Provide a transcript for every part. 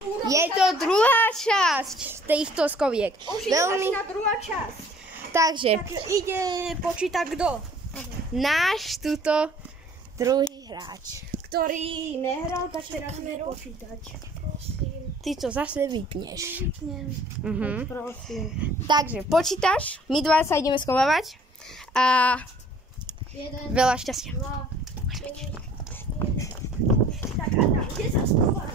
Je to druhá časť týchto skoviek. Už je na druhá časť. Takže ide počítať kto? Náš tuto druhý hráč. Ktorý nehral, tak teraz bude počítať. Prosím. Ty to zase vypneš. Prosím. Takže počítaš, my dva sa ideme schovávať a veľa šťastia. Tak Adam, kde sa schováš?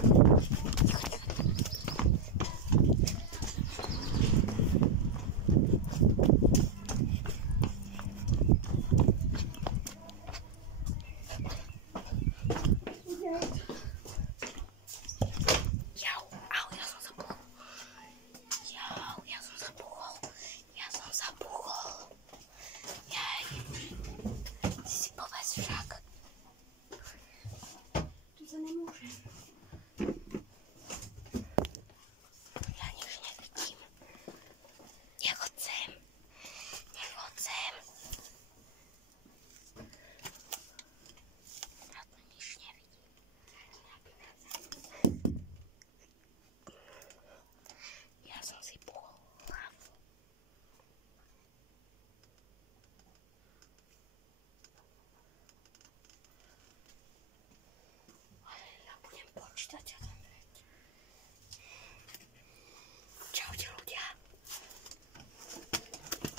Čaute ľudia.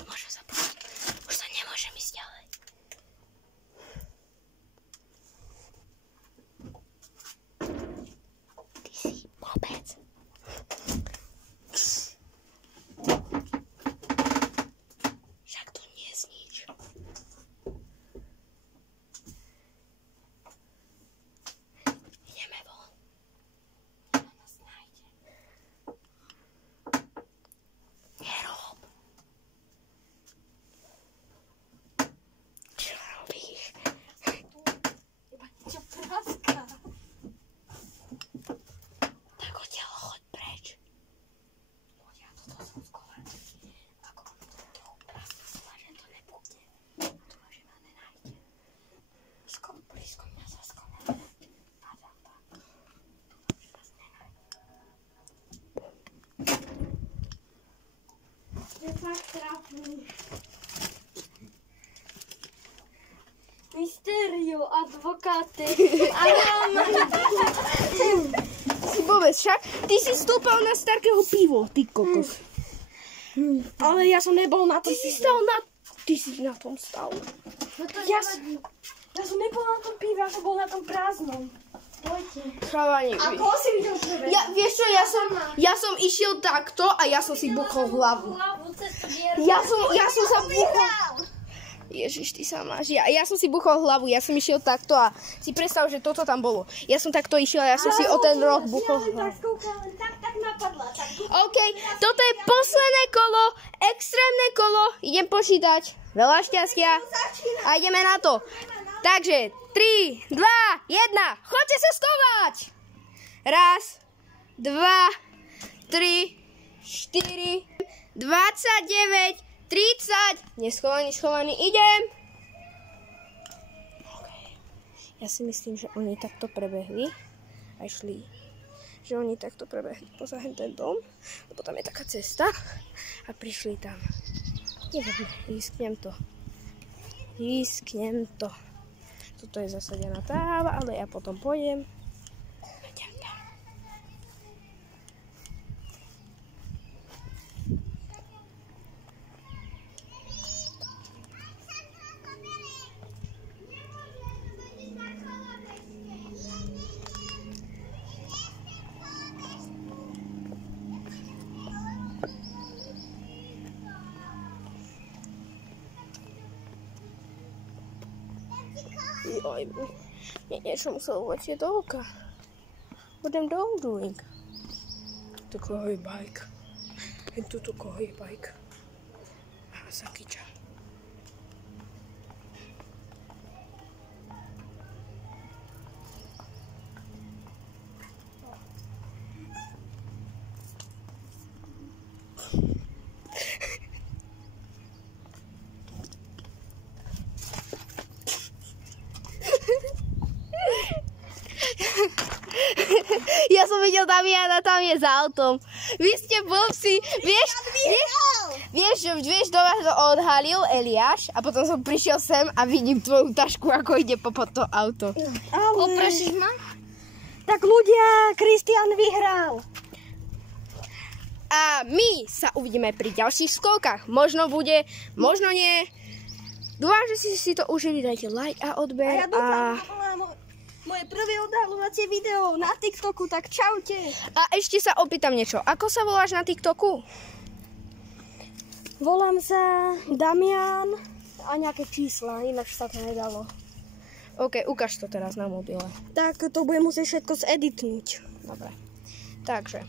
Môžem sa pozrieť. Už sa nemôžem ísť ďalej. Ty si blbec. Však to nie je nič. Ideme von. Nás nájde. Nerob. Čo robíš? Iba čo praská. Tak odtiaľ choď preč. Ľudia, toto som skovaný. Ako on to toho praskla, že to nepôjde. To že ma nenájde. Blízko mňa sa skovala. Padám tak. Že nás nenájde. Je fakt trápny. Mysterio, advokáty. Si vôbec však? Ty si stúpal na starkého pivo, ty kokos. Ale ja som nebol na tom. Ty si na tom stal. No to ja som nebol na tom pive, ja som bol na tom prázdnom. Poďte. Chalani. A koho si videl prvé? Vieš čo, ja som išiel takto a ja som si buchol hlavu. Ja som sa buchol. Ježiš, ty sa máš. Ja som si buchol hlavu, ja som išiel takto a si predstav, že toto tam bolo. Ja som takto išiel a ja som si o ten roh buchol hlavu. Tak napadla. OK, toto je posledné kolo, extrémne kolo. Idem počítať. Veľa šťastia. A ideme na to. Takže 3, 2, 1. Choďte sa schovať. 1, 2, 3, 4, 29, 30. Schovaný, idem. Okay. Ja si myslím, že oni takto prebehli a išli. Že oni takto prebehli poza ten dom, lebo tam je taká cesta a prišli tam. Neviem, risknem to. Toto je zasadená tráva, ale ja potom pôjdem. Joj, mne niečo muselo vletieť do oka. What am I doing? To koho je bajk. Jen tuto koho je bajk. A Sakiča. Ja som videl Damiana. kamaráda tam je za autom. Vy ste blbci. Vieš, do vás to odhalil Eliáš a potom som prišiel sem a vidím tvoju tašku, ako ide po to auto. Oprosíš ma? Tak ľudia, Kristián vyhral. A my sa uvidíme pri ďalších skokách. Možno bude, možno nie. Dúfam, že ste si to užili. Dajte like a odber. A ja dúfam, že moje prvé odhaľovacie video na TikToku, tak čaute. A ešte sa opýtam niečo. Ako sa voláš na TikToku? Volám sa Damian a nejaké čísla, ináč sa to nedalo. OK, ukáž to teraz na mobile. Tak to budem musieť všetko zeditnúť. Dobre. Takže.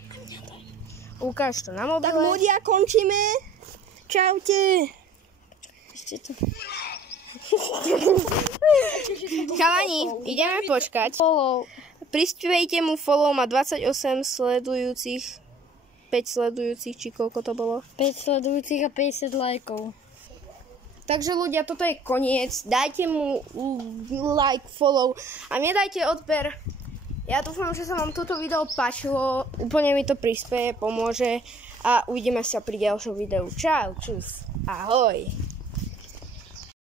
Ukáž to na mobile. Tak ľudia, končíme. Čaute. Chalani, ideme počkať. Prispívejte mu follow, má 28 sledujúcich, 5 sledujúcich, či koľko to bolo? 5 sledujúcich a 50 lajkov. Takže ľudia, toto je koniec. Dajte mu like, follow a mne dajte odber. Ja dúfam, že sa vám toto video páčilo. Úplne mi to prispieje, pomôže a uvidíme sa pri ďalšom videu. Čau, čus, ahoj.